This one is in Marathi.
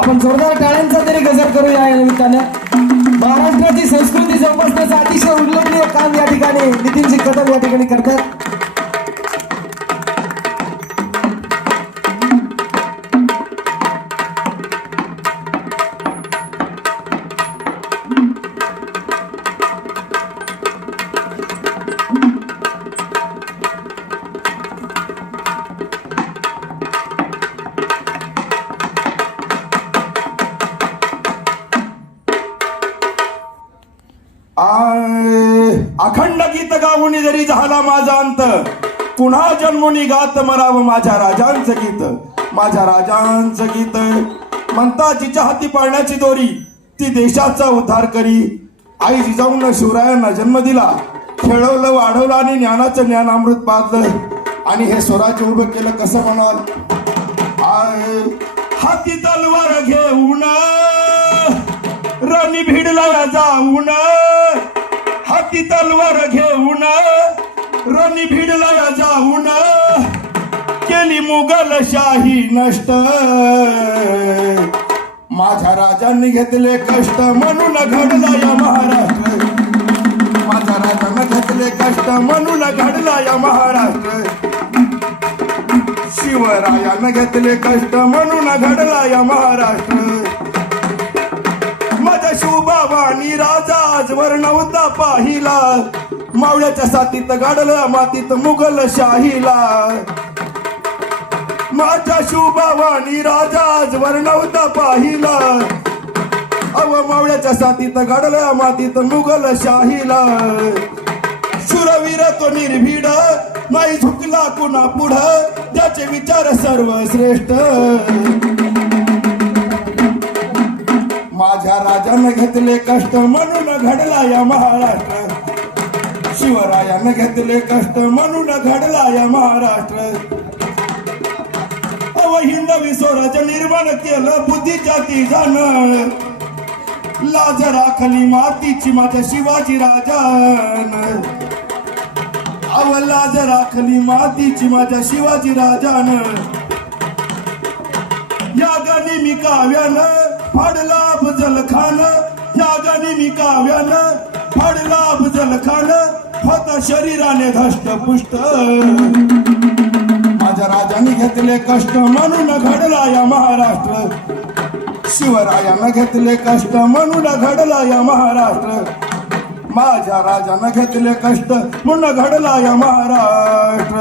आपण जोरदार टाळ्यांचा तरी गजर करूया या निमित्तानं. महाराष्ट्राची संस्कृती जोपासण्याचं अतिशय उल्लेखनीय काम या ठिकाणी नितीनजी कदम या ठिकाणी करतात अखंड गीत गाऊन जरी झाला माझा अंत पुन्हा जन्मोनी गात मराव माझ्या राजांचं गीत. माझ्या राजांचं गीत. म्हणता जिच्या हाती पाळण्याची दोरी ती देशाचा उद्धार करी. आई जिजाऊन शिवरायांना जन्म दिला. खेळवलं वाढवलं आणि ज्ञानाचं ज्ञान अमृत पाजलं. आणि हे स्वराज्य उभं केलं कसं म्हणाल? आय, हाती तलवार घेऊन रणी भिडला जाऊन. हाती तलवार घेऊन रणी भिडला जाऊन. केली मुघल शाही नष्ट. माझ्या राजांनी घेतले कष्ट म्हणून घडला या महाराष्ट्र. माझ्या राजांना घेतले कष्ट म्हणून घडला या महाराष्ट्र. शिवरायानं घेतले कष्ट म्हणून घडला या महाराष्ट्र. माझ्या शुभावानी राजा वर नव्हता पाहिला. मावळ्याच्या साथीत गाडलं मातीत मुघल शाहीला. माझ्या शिवबाबानी राजा वर नव्हता पाहिला. अव मावळ्याच्या साथीत गाडलं मातीत मुघल शाहीला. शूरवीर तो निर्भीड नाही झुकला कुणा पुढं त्याचे विचार सर्वश्रेष्ठ. माझ्या राजानं घेतले कष्ट म्हणून घडला या महाराष्ट्र शिवरायानं घेतले कष्ट म्हणून घडला या महाराष्ट्र अव हिंदवी स्वराज निर्माण केलं बुद्धी जाती जाण लाज राखली मातीची माझ्या शिवाजी राजान. अव लाज राखली मातीची माझ्या शिवाजी राजान. या गाणी मी काव्यानं फाडला अफजल खान या मी काव्यानं फडला अफजल खान होता शरीराने धष्ट पुष्ट माझ्या राजाने घेतले कष्ट म्हणून घडला या महाराष्ट्र. शिवरायानं घेतले कष्ट म्हणून घडला या महाराष्ट्र. माझ्या राजानं घेतले कष्ट म्हणून घडला या महाराष्ट्र.